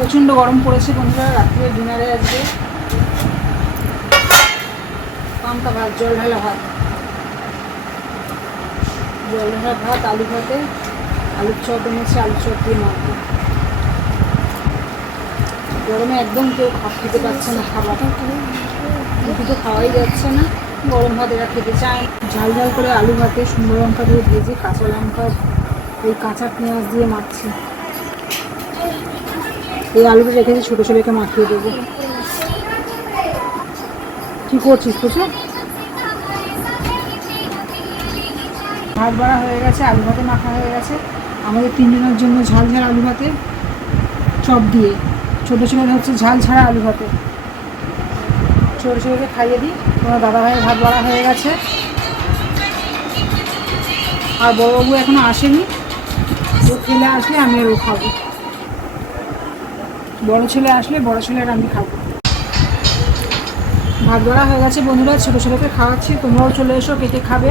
প্রচণ্ড গরম পড়েছে বন্ধুরা, রাত্রে ডিনারে আজকে। পান্তা ভাত, জল ঢালা ভাত। জল ঢালা ভাত, আলু ভাতে। আলুর চপ এনেছে, আলুর চপ দিয়ে মাখবো গরমে একদম কেউ খেতে পাচ্ছে না খাবার তো খাওয়াই যাচ্ছে না। গরম ভাত এরা খেতে চায় ঝাল ঝাল করে আলু ভাতে, শুকনো লঙ্কা দিয়ে ভেজে কাঁচা লঙ্কা, এই কাঁচা পেঁয়াজ দিয়ে মাখছি। এই আলুটা রেখেছি ছোটো ছেলেকে মাখিয়ে দেবো। কি করছিস কিছু ভাত বাড়া হয়ে গেছে, আলু ভাতে মাখা হয়ে গেছে। আমাদের তিনজনের জন্য ঝাল ঝাল আলু ভাতে, চপ দিয়ে। ছোটো ছেলের হচ্ছে ঝাল ছাড়া আলু ভাতে। ছোটো ছেলেকে খাইয়ে দিই। তোমার দাদা ভাইয়ের ভাত বাড়া হয়ে গেছে। আর বড়বাবু এখনও আসেনি। ও খেলে আসলে আমি আর ও খাব। বড় ছেলে আসলে বড় ছেলে আমি খাব। ভাত ধরা হয়ে গেছে বন্ধুরা, ছোটো ছেলেকে খাওয়াচ্ছি, তোমরাও চলে এসো, কে কে খাবে?